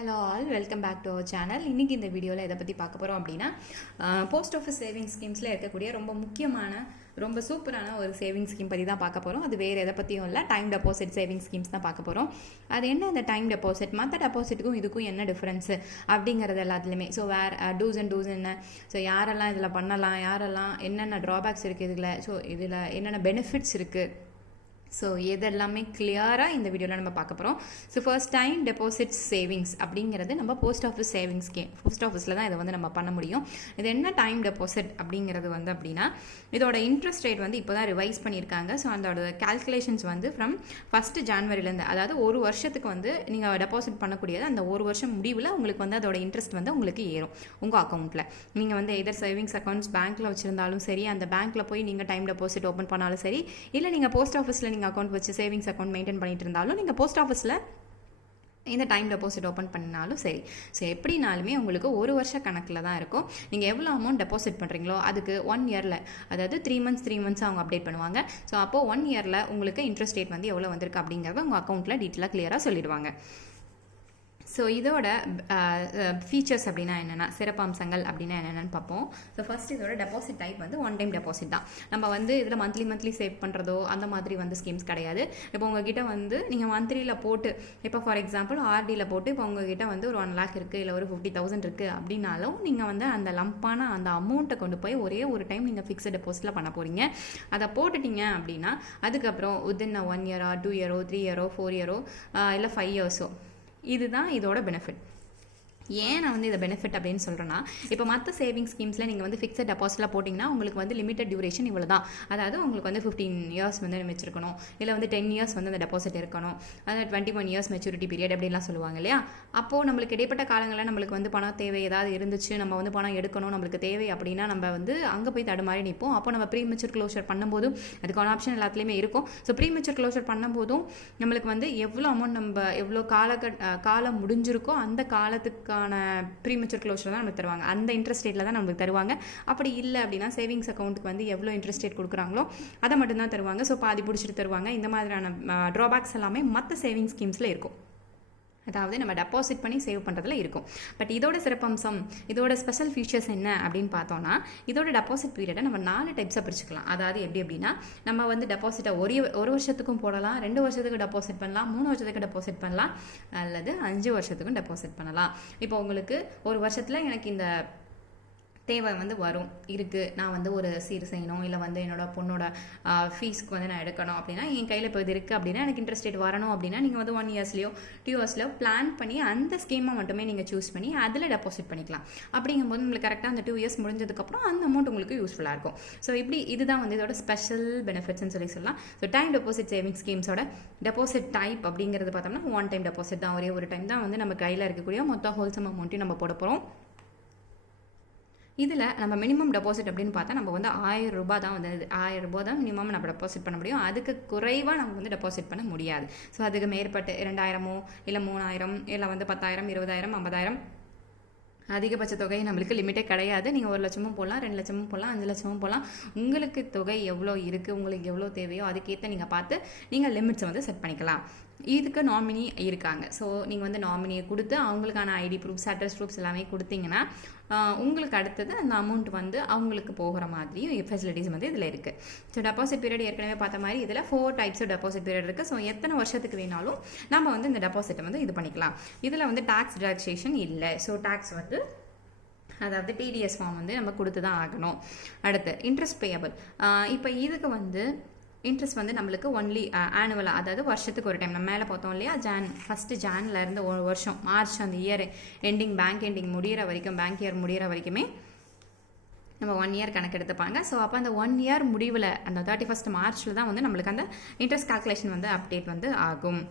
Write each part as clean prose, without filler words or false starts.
Hello all, welcome back to our channel. இன்றைக்கி இந்த வீடியோவில் எதை பற்றி பார்க்க போகிறோம் அப்படின்னா, போஸ்ட் ஆஃபீஸ் சேவிங்ஸ் ஸ்கீம்ஸில் இருக்கக்கூடிய ரொம்ப முக்கியமான ரொம்ப சூப்பரான ஒரு சேவிங் ஸ்கீம் பற்றி தான் பார்க்க போகிறோம். அது வேறு எதை பற்றியும் இல்லை, டைம் டெபாசிட் சேவிங் ஸ்கீம்ஸ் தான் பார்க்க போகிறோம். அது என்ன இந்த டைம் டெபாசிட், மற்ற டெபாசிட்டுக்கும் இதுக்கும் என்ன டிஃப்ரென்ஸு அப்படிங்கிறது எல்லாத்துலேயுமே. ஸோ டூஸ் என்ன, ஸோ யாரெல்லாம் இதில் பண்ணலாம், யாரெல்லாம் என்னென்ன ட்ராபேக்ஸ் இருக்குது இதில், ஸோ இதில் என்னென்ன பெனிஃபிட்ஸ் இருக்குது, ஸோ இதெல்லாமே கிளியராக இந்த வீடியோவில் நம்ம பார்க்க போகிறோம். So first time deposit savings அப்படிங்கிறது நம்ம post office savings scheme, post ஆஃபீஸில் தான் இதை வந்து நம்ம பண்ண முடியும். இது என்ன டைம் டெபாசிட் அப்படிங்கிறது வந்து அப்படின்னா, இதோட இன்ட்ரெஸ்ட் ரேட் வந்து இப்போ தான் ரிவைஸ் பண்ணியிருக்காங்க. ஸோ அதோட கால்குலேஷன்ஸ் வந்து ஃப்ரம் 1 ஜான்வரிலேருந்து, அதாவது ஒரு வருஷத்துக்கு வந்து நீங்கள் டெபாசிட் பண்ணக்கூடியது அந்த ஒரு வருஷம் முடிவில் உங்களுக்கு வந்து அதோட இன்ட்ரெஸ்ட் வந்து உங்களுக்கு ஏறும் உங்கள் அக்கௌண்ட்டில். நீங்கள் வந்து எதர் சேவிங்ஸ் அக்கௌண்ட்ஸ் பேங்க்கில் வச்சுருந்தாலும் சரி, அந்த பேங்க்கில் போய் நீங்கள் டைம் டெபாசிட் ஓப்பன் பண்ணாலும் சரி, இல்லை நீங்கள் போஸ்ட் ஆஃபீஸில் அக்கௌண்ட் வச்சு சேவிங்ஸ் அக்கௌண்ட் மெயின்டைன் பண்ணிட்டு இருந்தாலும், நீங்கள் போஸ்ட் ஆஃபீஸில் இந்த டைம் டெபாசிட் ஓப்பன் பண்ணினாலும் சரி, ஸோ எப்படினாலுமே உங்களுக்கு ஒரு வருஷ கணக்கில் தான் இருக்கும். நீங்கள் எவ்வளோ அமௌண்ட் டெபாசிட் பண்ணுறீங்களோ அதுக்கு 1 இயரில், அதாவது 3 மந்த்ஸ் அவங்க அப்டேட் பண்ணுவாங்க. ஸோ அப்போது 1 இயரில் உங்களுக்கு இன்ட்ரெஸ்ட் ரேட் வந்து எவ்வளோ வந்திருக்கு அப்படிங்கிறத உங்கள் அக்கௌண்ட்டில் டீட்டெயிலாக கிளியராக சொல்லிடுவாங்க. ஸோ இதோட ஃபீச்சர்ஸ் அப்படின்னா என்னென்னா, சிறப்பம்சங்கள் அப்படின்னா என்னென்னு பார்ப்போம். ஸோ ஃபஸ்ட் இதோட டெபாசிட் டைப் வந்து ஒன் டைம் டெபாசிட் தான். நம்ம வந்து இதில் மந்த்லி சேவ் பண்ணுறதோ அந்த மாதிரி வந்து ஸ்கீம்ஸ் கிடையாது. இப்போ உங்ககிட்ட வந்து நீங்கள் மந்த்லியில் போட்டு, இப்போ ஃபார் எக்ஸாம்பிள் ஆர்டியில் போட்டு இப்போ உங்ககிட்ட வந்து ஒரு 1 lakh இருக்குது, இல்லை ஒரு 50,000 இருக்குது அப்படின்னாலும் நீங்கள் வந்து அந்த லம்பான அந்த அமௌண்ட்டை கொண்டு போய் ஒரே ஒரு டைம் நீங்கள் ஃபிக்ஸட் டெபாசிட்டில் பண்ண போகிறீங்க. அதை போட்டுட்டீங்க அப்படின்னா அதுக்கப்புறம் within 1 year 2 year 3 year 4 year இல்லை 5 years, இதுதான் இதோட பெனிஃபிட். ஏன் நான் வந்து இதை பெனிஃபிட் அப்படின்னு சொல்கிறேன்னா, இப்போ மற்ற சேவிங் ஸ்கீம்ஸில் நீங்கள் வந்து ஃபிக்ஸட் டெபாசிட்டில் போட்டிங்கன்னா உங்களுக்கு வந்து லிமிட்டட் டியூரேஷன் இவ்வளோ தான். அதாவது உங்களுக்கு வந்து 15 years வந்து வச்சிருக்கணும், இல்லை வந்து 10 years வந்து அந்த டெபாசிட் இருக்கணும், அதாவது 21 years மெச்சூரிட்டி பீரியட் அப்படின்லாம் சொல்லுவாங்க இல்லையா. அப்போது நம்மளுக்கு இடைப்பட்ட காலங்களில் நம்மளுக்கு வந்து பணம் தேவை ஏதாவது இருந்துச்சு, நம்ம வந்து பணம் எடுக்கணும் நம்மளுக்கு தேவை அப்படின்னா நம்ம வந்து அங்கே போய் தடுமாறி நிற்போம். அப்போ நம்ம ப்ரீ மெச்சூர் க்ளோஷர் பண்ணும்போதும் அதுக்கான ஆப்ஷன் எல்லாத்துலேயுமே இருக்கும். ஸோ ப்ரீ மெச்சூர் க்ளோஷர் பண்ணும்போதும் நம்மளுக்கு வந்து எவ்வளோ அமௌண்ட் நம்ம எவ்வளோ காலம் முடிஞ்சிருக்கோ அந்த காலத்துக்கு ப்ரீமெச்சூர் க்ளோஷர் தான் நமக்கு தருவாங்க. அந்த இன்ட்ரெஸ்ட் ரேட்டில் தான் நமக்கு தருவாங்க. அப்படி இல்லை அப்படின்னா சேவிங்ஸ் அக்கௌண்ட்டுக்கு வந்து எவ்வளோ இன்ட்ரெஸ்ட் ரேட் கொடுக்குறாங்களோ அதை மட்டும்தான் தருவாங்க. ஸோ பாதி பிடிச்சிட்டு தருவாங்க. இந்த மாதிரியான ட்ராபேக்ஸ் எல்லாமே மற்ற சேவிங் ஸ்கீம்ஸில் இருக்கும், அதாவது நம்ம டெபாசிட் பண்ணி சேவ் பண்ணுறதுல இருக்கும். பட் இதோட சிறப்பம்சம், இதோட ஸ்பெஷல் ஃபீச்சர்ஸ் என்ன அப்படின்னு பார்த்தோன்னா, இதோட டெபாசிட் பீரியடை நம்ம 4 டைப்ஸாக பிரிச்சுக்கலாம். அதாவது எப்படி அப்படின்னா, நம்ம வந்து டெபாசிட்டை ஒரு வருஷத்துக்கும் போடலாம், 2 வருஷத்துக்கு டெபாசிட் பண்ணலாம், 3 வருஷத்துக்கு டெபாசிட் பண்ணலாம், அல்லது 5 வருஷத்துக்கும் டெபாசிட் பண்ணலாம். இப்போ உங்களுக்கு ஒரு வருஷத்தில் எனக்கு இந்த தேவை வந்து இருக்குது, நான் வந்து ஒரு சீர் செய்யணும், இல்லை வந்து என்னோட பொண்ணோட ஃபீஸ்க்கு வந்து நான் எடுக்கணும் அப்படின்னா, என் கையில் இப்போ இது இருக்குது அப்படின்னா எனக்கு இன்ட்ரெஸ்ட் ரேட் வரணும் அப்படின்னா நீங்கள் வந்து 1 yearஸ்லையோ 2 yearsலையோ பிளான் பண்ணி அந்த ஸ்கீமை மட்டுமே நீங்கள் சூஸ் பண்ணி அதில் டெபாசிட் பண்ணிக்கலாம். அப்படிங்கும்போது உங்களுக்கு கரெக்டாக அந்த 2 years முடிஞ்சதுக்கப்புறம் அந்த அமௌண்ட் உங்களுக்கு யூஸ்ஃபுல்லாக இருக்கும். ஸோ இப்படி இதுதான் வந்து இதோட ஸ்பெஷல் பெனிஃபிட்ஸ்ன்னு சொல்லலாம். ஸோ டைம் டெபாசிட் சேவிங் ஸ்கீம்ஸோட டெபாசிட் டைப் அப்படிங்கிறது பார்த்தோம்னா ஒன் டைம் டெபாசிட் தான். ஒரே ஒரு டைம் தான் வந்து நம்ம கையில் இருக்கக்கூடிய மொத்த ஹோல்சம் அமௌண்ட்டையும் நம்ம போட போகிறோம். இதில் நம்ம மினிமம் டெபாசிட் அப்படின்னு பார்த்தா நம்ம வந்து 1000 ரூபாய் தான் வந்து 1000 ரூபாய் தான் மினிமம் நம்ம டெபாசிட் பண்ண முடியும். அதுக்கு குறைவாக நம்ம வந்து டெபாசிட் பண்ண முடியாது. ஸோ அதுக்கு மேற்பட்டு 2000 இல்லை 3000 இல்லை வந்து 10,000 20,000 50,000 அதிகபட்ச தொகை நம்மளுக்கு லிமிட்டே கிடையாது. நீங்கள் 1 லட்சமும் போடலாம், 2 லட்சமும் போடலாம், 5 லட்சமும் போடலாம். உங்களுக்கு தொகை எவ்வளோ இருக்குது, உங்களுக்கு எவ்வளோ தேவையோ அதுக்கேற்ற நீங்கள் பார்த்து நீங்கள் லிமிட்ஸை வந்து செட் பண்ணிக்கலாம். இதுக்கு நாமினி இருக்காங்க. ஸோ நீங்கள் வந்து நாமினியை கொடுத்து அவங்களுக்கான ஐடி ப்ரூஃப்ஸ், அட்ரஸ் ப்ரூஃப்ஸ் எல்லாமே கொடுத்தீங்கன்னா உங்களுக்கு அடுத்தது அந்த அமௌண்ட் வந்து அவங்களுக்கு போகிற மாதிரியும் ஃபெசிலிட்டிஸ் வந்து இதில் இருக்குது. ஸோ டெபாசிட் பீரியட் ஏற்கனவே பார்த்த மாதிரி இதில் 4 டைப்ஸ் ஆஃப் டெபாசிட் பீரியட் இருக்குது. ஸோ எத்தனை வருஷத்துக்கு வேணாலும் நம்ம வந்து இந்த டெபாசிட்டை வந்து இது பண்ணிக்கலாம். இதில் வந்து டேக்ஸ் ரிலாக்ஸேஷன் இல்லை. ஸோ டேக்ஸ் வந்து அதாவது டிடிஎஸ் ஃபார்ம் வந்து நம்ம கொடுத்து தான் ஆகணும். அடுத்து இன்ட்ரெஸ்ட் பேயபிள். இப்போ இதுக்கு வந்து இன்ட்ரெஸ்ட் வந்து நம்மளுக்கு ஒன்லி ஆனுவலாக, அதாவது வருஷத்துக்கு ஒரு டைம். நம்ம மேலே பார்த்தோம் இல்லையா, 1 ஜான்லேருந்து ஒரு வருஷம் மார்ச் அந்த இயர் எண்டிங், பேங்க் எண்டிங் முடிகிற வரைக்கும், பேங்க் இயர் முடிகிற வரைக்குமே நம்ம 1 year கணக்கு எடுத்துப்பாங்க. ஸோ அப்போ அந்த 1 year முடிவில் அந்த 31st மார்ச்சில் தான் வந்து நம்மளுக்கு அந்த இன்ட்ரெஸ்ட் கால்குலேஷன் வந்து அப்டேட் வந்து ஆகும்.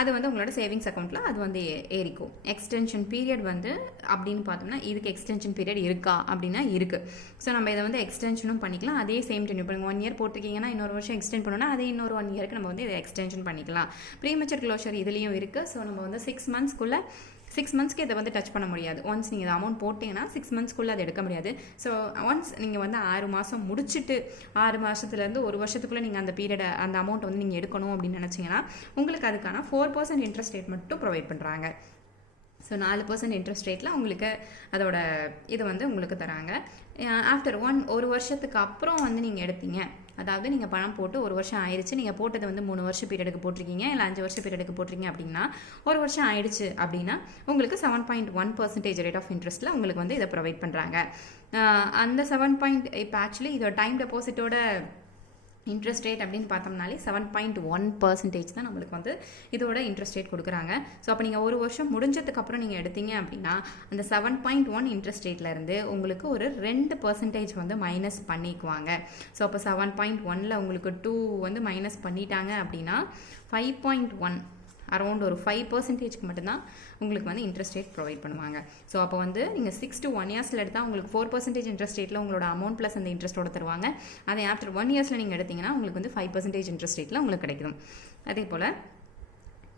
அது வந்து உங்களோட சேவிங்ஸ் அக்கௌண்ட்டில் அது வந்து ஏறிக்கும். எக்ஸ்டென்ஷன் பீரியட் வந்து அப்படின்னு பார்த்தோம்னா, இதுக்கு எக்ஸ்டென்ஷன் பீரியட் இருக்கா அப்படின்னா இருக்குது. ஸோ நம்ம இதை வந்து எக்ஸ்டென்ஷனும் பண்ணிக்கலாம். அதே சேம் டைம் இப்போ 1 year போட்டிருக்கீங்கன்னா இன்னொரு வருஷம் எக்ஸ்டெண்ட் பண்ணோன்னா அதே இன்னொரு 1 yearக்கு நம்ம வந்து இதை எக்ஸ்டென்ஷன் பண்ணிக்கலாம். ப்ரீமெச்சூர் க்ளோஷர் இதுலேயும் இருக்குது. ஸோ நம்ம வந்து 6 monthsக்குள்ளே 6 monthsக்கு இதை வந்து டச் பண்ண முடியாது. ஒன்ஸ் நீங்கள் இதை அமௌண்ட் போட்டிங்கன்னா 6 monthsக்குள்ளே அதை எடுக்க முடியாது. ஸோ ஒன்ஸ் நீங்கள் வந்து 6 மாதம் முடிச்சுட்டு 6 மாதத்துலேருந்து 1 வருஷத்துக்குள்ளே நீங்கள் அந்த பீரியடை அந்த அமௌண்ட் வந்து நீங்கள் எடுக்கணும் அப்படின்னு நினச்சிங்கன்னா உங்களுக்கு அதுக்கான 4% இன்ட்ரெஸ்ட் ரேட் மட்டும் ப்ரொவைட் பண்ணுறாங்க. ஸோ 4% இன்ட்ரெஸ்ட் ரேட்டில் உங்களுக்கு அதோட இது வந்து உங்களுக்கு தராங்க. ஆஃப்டர் ஒரு வருஷத்துக்கு அப்புறம் வந்து நீங்கள் எடுத்தீங்க, அதாவது நீங்கள் பணம் போட்டு ஒரு வருஷம் ஆயிடுச்சு, நீங்கள் போட்டது வந்து 3 வருஷம் பீரியடுக்கு போட்டிருக்கீங்க இல்லை 5 வருஷம் பீரியடுக்கு போட்டிருக்கீங்க அப்படின்னா, ஒரு வருஷம் ஆயிடுச்சு அப்படின்னா உங்களுக்கு 7.1% ரேட் ஆஃப் இன்ட்ரெஸ்ட்டில் உங்களுக்கு வந்து இதை ப்ரொவைட் பண்ணுறாங்க. அந்த 7. இப்போ ஆக்சுவலி இதோட டைம் டெபாசிட்டோட இன்ட்ரெஸ்ட் ரேட் அப்படின்னு பார்த்தோம்னாலே 7.1% தான் நம்மளுக்கு வந்து இதோட இன்ட்ரெஸ்ட் ரேட் கொடுக்குறாங்க. ஸோ அப்போ நீங்கள் ஒரு வருஷம் முடிஞ்சதுக்கப்புறம் நீங்கள் எடுத்தீங்க அப்படின்னா அந்த 7.1 இன்ட்ரெஸ்ட் ரேட்லேருந்து உங்களுக்கு ஒரு 2% வந்து மைனஸ் பண்ணிக்குவாங்க. ஸோ அப்போ 7.1ல் உங்களுக்கு 2 வந்து மைனஸ் பண்ணிட்டாங்க அப்படின்னா 5.1 அரௌண்ட் ஒரு 5%க்கு மட்டும்தான் உங்களுக்கு வந்து இன்ட்ரெஸ்ட் ரேட் ப்ரொவைட் பண்ணுவாங்க. ஸோ அப்போ வந்து நீங்கள் 6 to 1 இயர்ஸில் எடுத்தால் உங்களுக்கு 4% இன்ட்ரெஸ்ட் ரேட்டில் உங்களோட அமௌண்ட் ப்ளஸ் அந்த இன்ட்ரெஸ்ட்டோட தருவாங்க. அதே ஆஃப்டர் 1 இயர்ஸில் நீங்கள் எடுத்தீங்கன்னா உங்களுக்கு வந்து 5% இன்ட்ரெஸ்ட் ரேட்டில் உங்களுக்கு கிடைக்கும். அதே போல்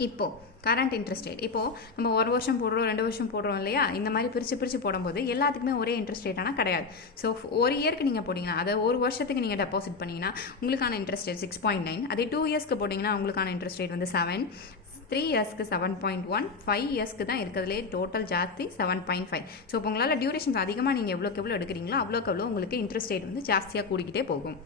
இப்போது கரண்ட் இன்ட்ரெஸ்ட் ரேட், இப்போது நம்ம ஒரு வருஷம் போடுறோம் 2 வருஷம் போடுறோம் இல்லையா, இந்த மாதிரி பிரித்து போடும்போது எல்லாத்துக்குமே ஒரே இன்ட்ரெஸ்ட் ரேட் ஆனால் கிடையாது. ஸோ ஒரு இயருக்கு நீங்கள் போட்டிங்கன்னா, அதை ஒரு வருஷத்துக்கு நீங்கள் டெபாசிட் பண்ணிங்கன்னா உங்களுக்கான இன்ட்ரெஸ்ட் ரேட் 6.9, அதே 2 இயர்ஸ்க்கு போட்டிங்கன்னா உங்களுக்கான இன்ட்ரெஸ்ட் ரேட் வந்து 7, 3 இயர்ஸ்க்கு 7.1, 5 இயர்ஸ்க்கு தான் இருக்கிறதுலே டோட்டல் ஜாஸ்தி 7.5. ஸோ இப்போ உங்களால் டியூரேஷன்ஸ் அதிகமாக நீங்கள் எவ்வளோக்கு எடுக்கிறீங்களோ அவ்வளோக்கு உங்களுக்கு இன்ட்ரெஸ்ட் ரேட் வந்து ஜாஸ்தியாக கூடிக்கிட்டே போகும்.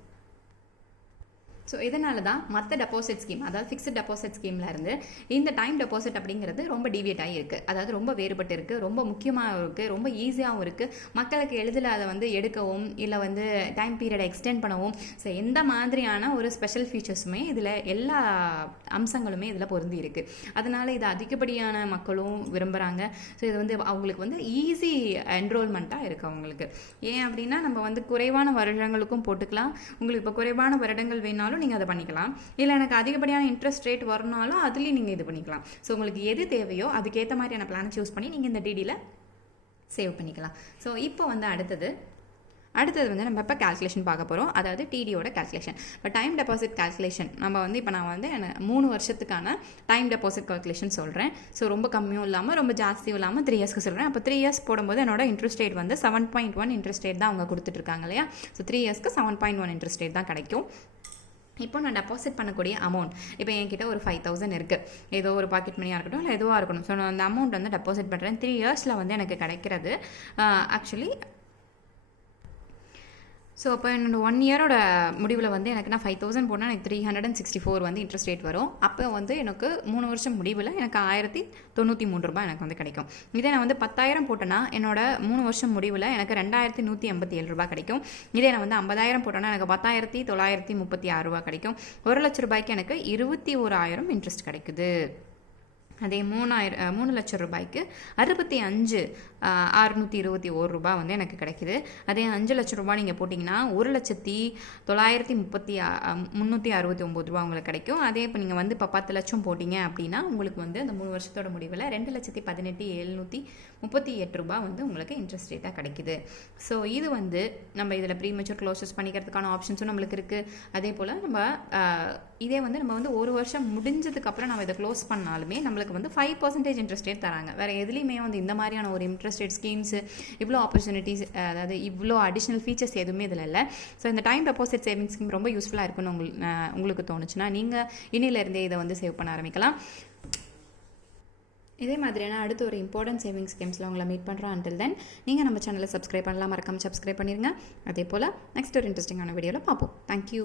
ஸோ இதனால தான் மற்ற டெபாசிட் ஸ்கீம், அதாவது ஃபிக்ஸ்ட் டெபாசிட் ஸ்கீமில் இருந்து இந்த டைம் டெபாசிட் அப்படிங்கிறது ரொம்ப டிவியேட் ஆகி இருக்குது. அதாவது ரொம்ப வேறுபட்டு இருக்குது, ரொம்ப முக்கியமாகவும் இருக்குது, ரொம்ப ஈஸியாகவும் இருக்குது. மக்களுக்கு எளிதில் அதை வந்து எடுக்கவும் இல்லை வந்து டைம் பீரியடை எக்ஸ்டெண்ட் பண்ணவும், ஸோ எந்த மாதிரியான ஒரு ஸ்பெஷல் ஃபீச்சர்ஸுமே இதில் எல்லா அம்சங்களுமே இதில் பொருந்தி இருக்குது. அதனால் இது அதிகப்படியான மக்களும் விரும்புகிறாங்க. ஸோ இது வந்து அவங்களுக்கு வந்து ஈஸி என்ரோல்மெண்ட்டாக இருக்குது அவங்களுக்கு. ஏன் அப்படின்னா நம்ம வந்து குறைவான வருடங்களுக்கும் போட்டுக்கலாம். உங்களுக்கு இப்போ குறைவான வருடங்கள் வேணாலும் நீங்கள் அதை பண்ணிக்கலாம், இல்லை எனக்கு அதிகப்படியான இன்ட்ரெஸ்ட் ரேட் வரனாலும் அதுலேயும் நீங்கள் இது பண்ணிக்கலாம். ஸோ உங்களுக்கு எது தேவையோ அதுக்கேற்ற மாதிரியான பிளானை சூஸ் பண்ணி நீங்கள் இந்த டிடியில் சேவ் பண்ணிக்கலாம். ஸோ இப்போ வந்து அடுத்தது வந்து நம்ம இப்போ கால்குலேஷன் பார்க்க போகிறோம், அதாவது டிடியோட கால்குலேஷன். இப்போ டைம் டெபாசிட் கால்குலேஷன் நம்ம வந்து இப்போ நான் வந்து 3 வருஷத்துக்கான டைம் டெபாசிட் கால்குலேஷன் சொல்கிறேன். ஸோ ரொம்ப கம்மியும் இல்லாமல் ரொம்ப ஜாஸ்தியும் இல்லாமல் 3 இயர்ஸ்க்கு சொல்கிறேன். அப்போ 3 இயர்ஸ் போடும்போது என்னோட இன்ட்ரெஸ்ட் ரேட் வந்து 7.1 இன்ட்ரெஸ்ட் ரேட் தான் அவங்க கொடுத்துட்ருக்காங்க இல்லையா. ஸோ 3 இயர்ஸ்க்கு 7.1 இன்ட்ரெஸ்ட் ரேட் தான் கிடைக்கும். இப்போ நான் டெபாசிட் பண்ணக்கூடிய அமௌண்ட், இப்போ என்கிட்ட ஒரு 5,000 இருக்குது, ஏதோ ஒரு பாக்கெட் மணியாக இருக்கட்டும் இல்லை எதுவாக இருக்கணும். ஸோ நான் அந்த அமௌண்ட் வந்து டெபாசிட் பண்ணுறேன். 3 இயர்ஸில் வந்து எனக்கு கிடைக்கிறது ஆக்சுவலி. ஸோ அப்போ என்னோட 1 இயரோட முடிவில் வந்து எனக்கு நான் 5,000 போனால் எனக்கு 364 வந்து இன்ட்ரெஸ்ட் ரேட் வரும். அப்போ வந்து எனக்கு 3 வருஷம் முடிவில் எனக்கு 1,093 ரூபாய் எனக்கு வந்து கிடைக்கும். இதே நான் வந்து 10,000 போட்டேன்னா என்னோட 3 வருஷம் முடிவில் எனக்கு 2,187 ரூபாய் கிடைக்கும். இதே நான் வந்து 50,000 போட்டேன்னா எனக்கு 10,936 ரூபாய் கிடைக்கும். 1 லட்ச ரூபாய்க்கு எனக்கு 21,000 இன்ட்ரெஸ்ட் கிடைக்குது. அதே 3 லட்சம் ரூபாய்க்கு 65,621 ரூபாய் வந்து எனக்கு கிடைக்குது. அதே 5 லட்சம் ரூபாய் நீங்கள் போட்டிங்கன்னா 1,09,369 ரூபா உங்களுக்கு கிடைக்கும். அதே இப்போ நீங்கள் வந்து இப்போ 10 லட்சம் போட்டிங்க அப்படின்னா உங்களுக்கு வந்து அந்த 3 வருஷத்தோட முடிவில் 2,18,738 ரூபாய் வந்து உங்களுக்கு இன்ட்ரெஸ்ட் ரேட்டாக கிடைக்குது. ஸோ இது வந்து நம்ம இதில் ப்ரீமெச்சூர் க்ளோசஸ் பண்ணிக்கிறதுக்கான ஆப்ஷன்ஸும் நம்மளுக்கு இருக்குது. அதே போல் நம்ம இதே வந்து நம்ம வந்து 1 வருஷம் முடிஞ்சதுக்கப்புறம் நம்ம இதை க்ளோஸ் பண்ணாலுமே நம்மளுக்கு வந்து 5% இன்ட்ரெஸ்ட் ரேட் தராங்க. வேறு எதுலேயுமே வந்து இந்த மாதிரியான ஒரு இன்ட்ரெஸ்ட் ரேட் ஸ்கீம்ஸு இவ்வளோ ஆப்பர்ச்சுனிட்டிஸ், அதாவது இவ்வளோ அடிஷ்னல் ஃபீச்சர்ஸ் எதுவுமே இதில் இல்லை. ஸோ இந்த டைம் டெபாசிட் சேவிங்ஸ் ஸ்கீம் ரொம்ப யூஸ்ஃபுல்லாக இருக்குன்னு உங்களுக்கு தோணுச்சுன்னா நீங்கள் இன்னிலேருந்தே இதை வந்து சேவ் பண்ண ஆரம்பிக்கலாம். இதே மாதிரியான அடுத்த ஒரு இம்பார்ட்டன்ட் சேவிங்ஸ் ஸ்கீம்ஸில் உங்களை மீட் பண்ணுறோம். அண்டில் தென் நீங்கள் நம்ம சேனலை சப்ஸ்கிரைப் பண்ணலாம், மறக்காமல் சப்ஸ்கிரைப் பண்ணிடுங்க. அதே போல் நெக்ஸ்ட் ஒரு இன்ட்ரெஸ்டிங்கான வீடியோவில் பார்ப்போம். தேங்க்யூ.